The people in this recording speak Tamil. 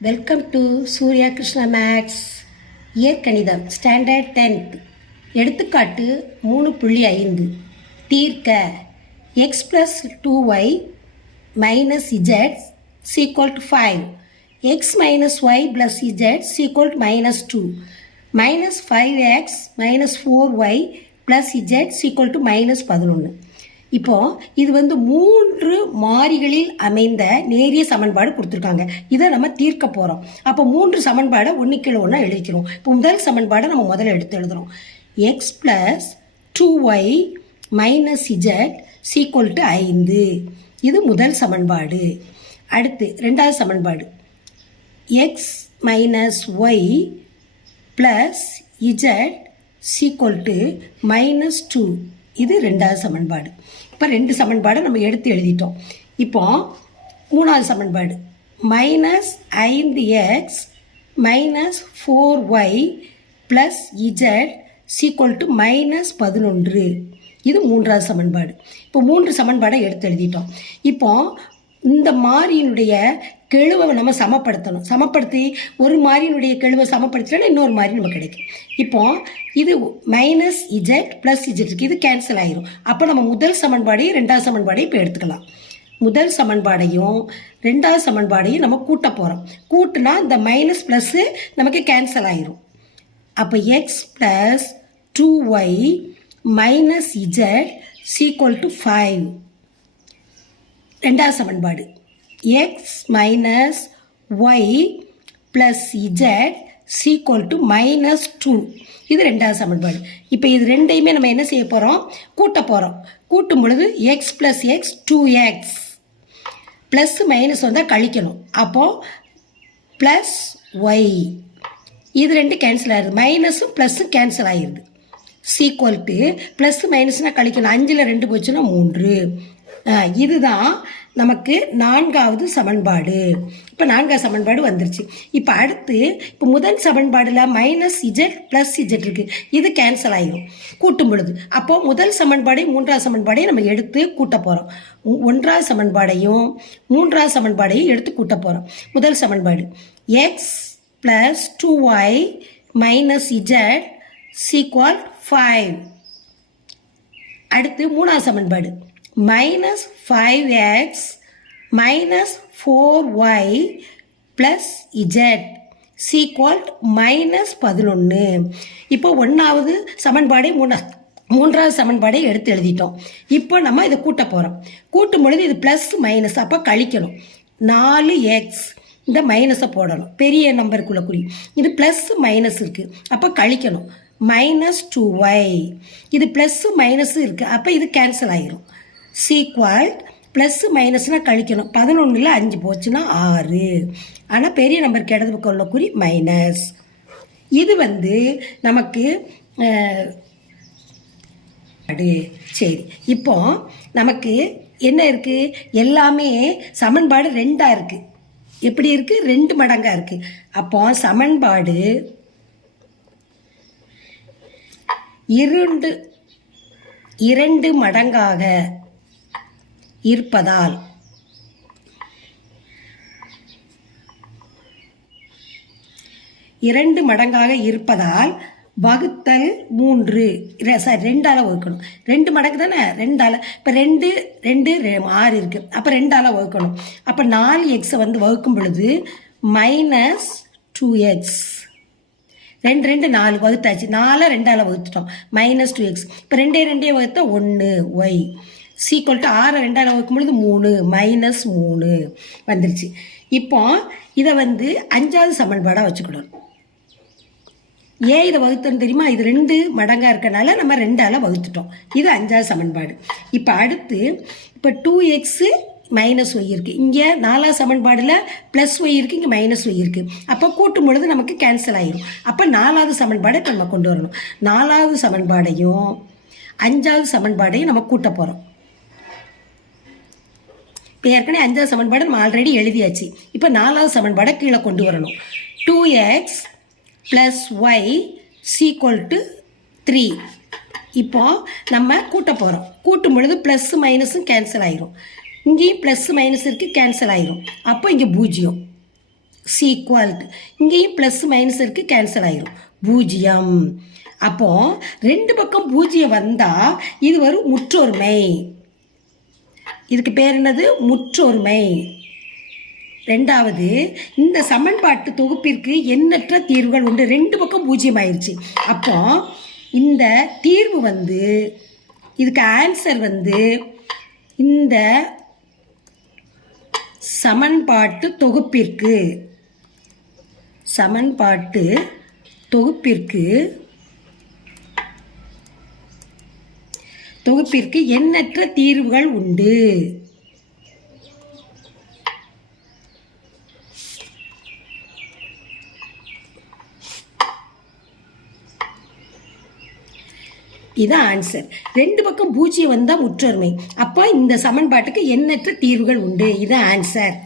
Welcome to Surya Krishna maths இயற்கணிதம் ஸ்டாண்டர்ட் டென்த் எடுத்துக்காட்டு மூணு புள்ளி ஐந்து. தீர்க்க. X plus two y minus z equal to five x minus y plus z equal to minus two minus five x minus four y plus z equal to minus பதினொன்று இப்போ இது வந்து மூன்று மாறிகளில் அமைந்த நேரிய சமன்பாடு கொடுத்துருக்காங்க. இதை நம்ம தீர்க்க போகிறோம் அப்போ மூன்று சமன்பாடை ஒன்று கீழே ஒன்றா எழுதிக்கிறோம் இப்போ முதல் சமன்பாடை நம்ம முதல்ல எடுத்து எழுதுறோம். X plus two y minus z equal to ஐந்து. இது முதல் சமன்பாடு. அடுத்து ரெண்டாவது சமன்பாடு. X minus y plus z equal to minus two இது ரெண்டாவது சமன்பாடு. இப்போ ரெண்டு சமன்பாடை நம்ம எடுத்து எழுதிட்டோம். இப்போ மூணாவது சமன்பாடு. மைனஸ் ஐந்து x minus four y plus z equal to minus பதினொன்று. இது மூன்றாவது சமன்பாடு. இப்போ மூன்று சமன்பாடை எடுத்து எழுதிட்டோம். இப்போ இந்த மாரியினுடைய கெழுவை நம்ம சமப்படுத்தணும். சமப்படுத்தி ஒரு மாரியினுடைய கெழுவை சமப்படுத்தினா இன்னொரு மாறி நமக்கு கிடைக்கும். இப்போ இது மைனஸ் இஜெட் ப்ளஸ் இஜெட் இது கேன்சல் ஆயிரும். அப்போ நம்ம முதல் சமன்பாடையும் ரெண்டாவது சமன்பாடையும் இப்போ எடுத்துக்கலாம். முதல் சமன்பாடையும் ரெண்டாவது சமன்பாடையும் நம்ம கூட்ட போகிறோம் கூட்டுனா இந்த மைனஸ் ப்ளஸ்ஸு நமக்கு கேன்சல் ஆயிரும். அப்போ x plus two y minus z equal to five ரெண்டாவது சமன்பாடு. X minus y plus z equal to minus two இது ரெண்டாவது சமன்பாடு. இப்போ இது ரெண்டையுமே நம்ம என்ன செய்ய போகிறோம் கூட்ட போகிறோம் கூட்டும் பொழுது x plus x two x plus minus வந்தால் கழிக்கணும். அப்போது ப்ளஸ் ஒய் இது ரெண்டு கேன்சல் ஆயிடுது மைனஸும் ப்ளஸ்ஸும் கேன்சல் ஆயிடுது சீக்வல் டு ப்ளஸ் மைனஸ்னால் கழிக்கணும். அஞ்சில் ரெண்டு போச்சுன்னா மூன்று. இதுதான் நமக்கு நான்காவது சமன்பாடு. இப்போ நான்காவது சமன்பாடு வந்துருச்சு. இப்போ அடுத்து இப்போ முதல் சமன்பாடில் மைனஸ் இஜெட் ப்ளஸ் இஜெட் இருக்குது இது கேன்சல் ஆகிடும் கூட்டும் பொழுது. அப்போது முதல் சமன்பாடையும் மூன்றாவது சமன்பாடையும் நம்ம எடுத்து கூட்ட போகிறோம் ஒன்றாவது சமன்பாடையும் மூன்றாவது சமன்பாடையும் எடுத்து கூட்ட போகிறோம் முதல் சமன்பாடு. X plus two y minus z equal five அடுத்து மூணாவது சமன்பாடு. Minus five x minus four y plus z equal minus பதினொன்று இப்போ ஒன்றாவது சமன்பாடை மூணா மூன்றாவது சமன்பாடை எடுத்து எழுதிட்டோம். இப்போ நம்ம இதை கூட்ட போகிறோம் கூட்டும் பொழுது இது ப்ளஸ் மைனஸ் அப்போ கழிக்கணும். நாலு எக்ஸ் இந்த மைனஸை போடணும். பெரிய நம்பருக்குள்ள குறி இது ப்ளஸ் மைனஸ் இருக்குது அப்போ கழிக்கணும். மைனஸ் டூ ஒய் இது ப்ளஸ்ஸு மைனஸும் இருக்குது அப்போ இது கேன்சல் ஆகிரும் சீக்வல் ப்ளஸ்ஸு மைனஸ்னால் கழிக்கணும். பதினொன்றில் அஞ்சு போச்சுன்னா ஆறு. ஆனால் பெரிய நம்பருக்கு இடது பக்கம் உள்ள குறி மைனஸ் இது வந்து நமக்கு சரி. இப்போ நமக்கு என்ன இருக்குது எல்லாமே சமன்பாடு ரெண்டாக இருக்குது எப்படி இருக்குது ரெண்டு மடங்காக இருக்குது அப்போ சமன்பாடு இரண்டு இரண்டு மடங்காக இருப்பதால். இரண்டு மடங்காக இருப்பதால் வகுத்தல் மூன்று. ரெ- சாரி ரெண்டால வகுக்கணும். ரெண்டு மடங்கு தானே? ரெண்டால். இப்போ ரெண்டு ரெண்டு ரெ- ஆறு இருக்குது அப்போ ரெண்டால் வகுக்கணும். அப்போ நாலு எக்ஸை வந்து வகுக்கும் பொழுது மைனஸ் டூ எக்ஸ் ரெண்டு ரெண்டு நாலு வகுத்தாச்சு. நாலாக ரெண்டால் வகுத்துட்டோம். மைனஸ் டூ எக்ஸ் இப்போ ரெண்டே ரெண்டே வகுத்தா ஒன்று ஒய் சீக்வல் டு ஆறை ரெண்டால வகுக்கும் பொழுது மூணு மைனஸ் மூணு வந்துருச்சு. இப்போ இதை வந்து அஞ்சாவது சமன்பாடாக வச்சுக்கிடணும் ஏன் இதை வகுத்தோன்னு தெரியுமா? இது ரெண்டு மடங்காக இருக்கனால நம்ம ரெண்டால் வகுத்துட்டோம். இது அஞ்சாவது சமன்பாடு. இப்போ அடுத்து இப்போ டூ எக்ஸு மைனஸ் ஒய் இருக்குது இங்கே நாலாவது சமன்பாடில் ப்ளஸ் ஒய் இருக்குது இங்கே மைனஸ் ஒய் இருக்குது அப்போ கூட்டும் பொழுது நமக்கு கேன்சல் ஆகிடும் அப்போ நாலாவது சமன்பாடை இப்போ நம்ம கொண்டு வரணும். நாலாவது சமன்பாடையும் அஞ்சாவது சமன்பாடையும் நம்ம கூட்ட போகிறோம் இப்போ ஏற்கனவே அஞ்சாவது சமன்பாடு நம்ம ஆல்ரெடி எழுதியாச்சு. இப்போ நாலாவது சமன்பாடை கீழே கொண்டு வரணும். Two x plus y equal to three இப்போ நம்ம கூட்ட போகிறோம் கூட்டும் பொழுது ப்ளஸ் மைனஸும் கேன்சல் ஆயிரும். இங்கேயும் ப்ளஸ் மைனஸ் இருக்குது கேன்சல் ஆயிரும். அப்போ இங்கே பூஜ்ஜியம். சீக்வல் இங்கேயும் ப்ளஸ் மைனஸ் இருக்குது கேன்சல் ஆயிரும். பூஜ்ஜியம். அப்போது ரெண்டு பக்கம் பூஜ்ஜியம் வந்தால் இது வரும் முற்றொருமை. இதுக்கு பேர் என்னது? முற்றொருமை. ரெண்டாவது இந்த சமன்பாட்டு தொகுப்பிற்கு எண்ணற்ற தீர்வுகள் உண்டு. ரெண்டு பக்கம் பூஜ்ஜியம் ஆயிடுச்சு அப்போ இந்த தீர்வு வந்து இதுக்கு ஆன்சர் வந்து இந்த சமன்பாட்டு தொகுப்பிற்கு சமன்பாட்டு தொகுப்பிற்கு தொகுப்பிற்கு எண்ணற்ற தீர்வுகள் உண்டு. இதான் ஆன்சர் ரெண்டு பக்கம் பூஜ்ஜியம் வந்தால் முற்றொருமை. அப்போ இந்த சமன்பாட்டுக்கு எண்ணற்ற தீர்வுகள் உண்டு. இதான் ஆன்சர்